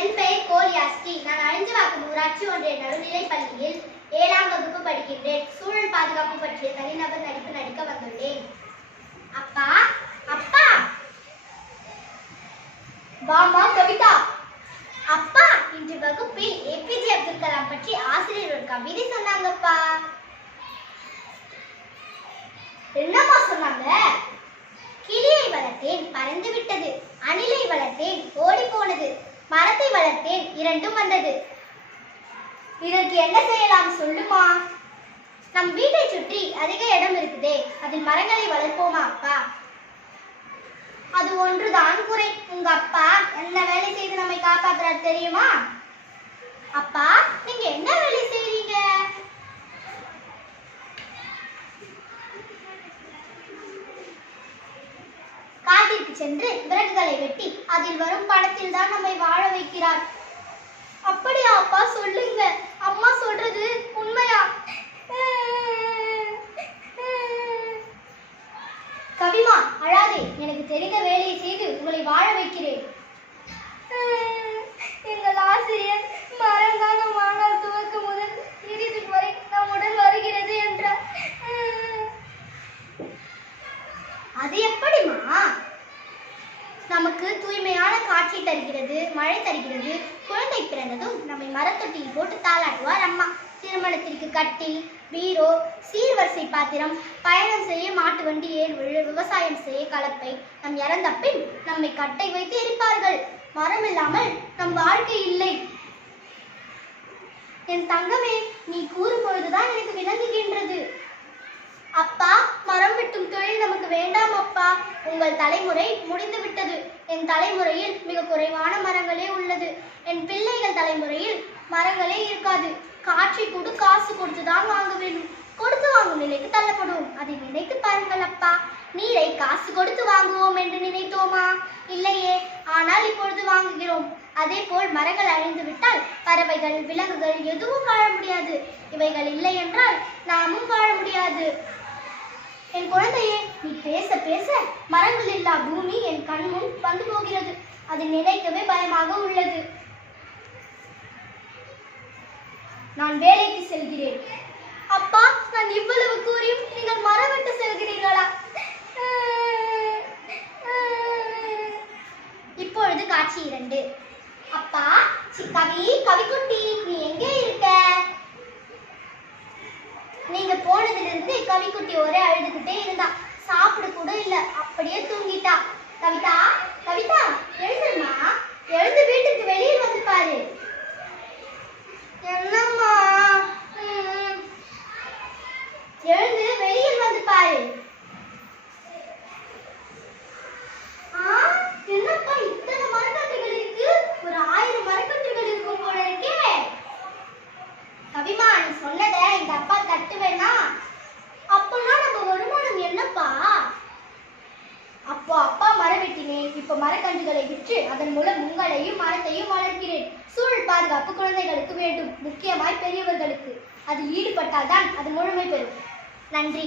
என் பெயர் கோலியாஸ்கி. நான் அழிஞ்சவாக்கம் ஊராட்சி ஒன்றிய நடுநிலைப் பள்ளியில் 7ஆம் வகுப்பு படிக்கின்றேன். சூழல் பாதுகாப்பு பற்றிய தனிநபர் நடிப்பு நடிக்க வந்துள்ளேன். அப்பா அப்பா. வாமா கவிதா. அப்பா, இன்று வகுப்பில் ஏபிஜே அப்துல் கலாம் பற்றி ஆசிரியர் ஒரு கவிதை சொன்னாங்கப்பா. என்னப்பா சொன்னாங்க? கிளியை வளர்த்தேன் பறந்து விட்டது, அணிலை வளர்த்தேன் ஓடி போனது, மரத்தை வளர்த்தேன் இரண்டும் வந்தது. இதற்கு என்ன செய்யலாம் சொல்லுமா? நம் வீட்டை சுற்றி அதிக இடம் இருக்குதே, அதில் மரங்களை வளர்ப்போமா அப்பா? அது ஒன்றுதான் குறை. உங்க அப்பா என்ன வேலை செய்து நம்மை காப்பாற்றுறார் தெரியுமா? அப்பா, நீங்க என்ன வேலை செய்றீங்க? காட்டிற்கு சென்று விறகுகளை வெட்டி அதில் வரும் பணத்தில் தான் நம்மை வாழ வைக்கிறார். அப்படியா அப்பா? சொல்லுங்க, அம்மா சொல்றது உண்மையா? கவிமா, அழாதே. எனக்கு தெரிந்த வேலையை செய்து உங்களை வாழ வைக்கிறேன். எங்கள் ஆசிரியர் மரங்கான வாழ்நாள் துவக்க முதல் இறுதி வரை நம்முடன் வருகிறது என்றார். அது எப்படிமா? நமக்கு தூய்மையான காட்சி தருகிறது, மழை தருகிறது. குழந்தை பிறந்ததும் நம்மை மரத்தொட்டியில் போட்டு தாளாட்டுவார் அம்மா. திருமணத்திற்கு கட்டில், பீரோ, சீர்வரிசை பாத்திரம், பயணம் செய்ய மாட்டு வண்டி, ஏர்விழு, விவசாயம் செய்ய கலப்பை. நம் இறந்த பின் நம்மை கட்டை வைத்து எரிப்பார்கள். மரம் இல்லாமல் நம் வாழ்க்கை இல்லை. என் தங்கமே, நீ கூறும் பொழுதுதான் எனக்கு விளங்குகின்றது. அப்பா, மரம் வெட்டும் தொழில் நமக்கு வேண்டாம் அப்பா. உங்கள் தலைமுறை முடிந்து விட்டது. என் தலைமுறையில் மிக குறைவான மரங்களே உள்ளது. என் பிள்ளைகள் தலைமுறையில் மரங்களே இருக்காது. காற்றை கூட காசு கொடுத்துதான் வாங்க வேண்டும். கொடுத்து வாங்கும் நிலைக்கு தள்ளப்படுவோம். அதை நினைத்து பாருங்கள் அப்பா. நீரை காசு கொடுத்து வாங்குவோம் என்று நினைத்தோமா? இல்லையே. ஆனால் இப்பொழுது வாங்குகிறோம். அதே போல் மரங்கள் அழிந்து விட்டால் பறவைகள், விலங்குகள் எதுவும் வாழ முடியாது. இவைகள் இல்லை என்றால் நாமும் வாழ முடியாது. என் குழந்தையே, நீ பேச பேச மரங்கள் இல்லா பூமி என் கண் முன் வந்து போகிறது. அதை நினைக்கவே பயமாக உள்ளது. நான் வேலைக்கு செல்கிறேன். அப்பா, நான் இவ்வளவு கூறியும் நீங்கள் மரம் வெட்ட செல்கிறீர்களா? இப்பொழுது காட்சி 2. அப்பா, கவிக்குட்டி, நீ எங்கே இருக்க? நீங்க போனதிலிருந்து கவிக்குட்டி ஒரே அழுதுகிட்டே இருந்தா. சாப்பிட கூட இல்ல, அப்படியே தூங்கிட்டா. கவிதா, கவிதா, எழுந்துமா. எழுந்து வீட்டுக்கு வெளியே வந்து பாரு. என்னம்மா? எழுந்து வெளியில் வந்து பாரு. என்னப்பா இத்தனை மரக்கன்றுகள் இருக்கு? ஒரு 1000 மரக்கன்றுகள் இருக்கும் போல இருக்கே. கவிமா, நீ சொன்னதை எங்க அப்பா தட்டுவேனா? அப்பனா நம்ம வருமானம் என்னப்பா? அப்போ அப்பா மரம் வெட்டினேன், இப்ப மரக்கன்றுகளை விற்று அதன் மூலம் உங்களையும் மரத்தையும் வளர்க்கிறேன். சூழல் பாதுகாப்பு குழந்தைகளுக்கு வேண்டும், முக்கியமாய் பெரியவர்களுக்கு. அது ஈடுபட்டால்தான் அது முழுமை பெறும். நன்றி.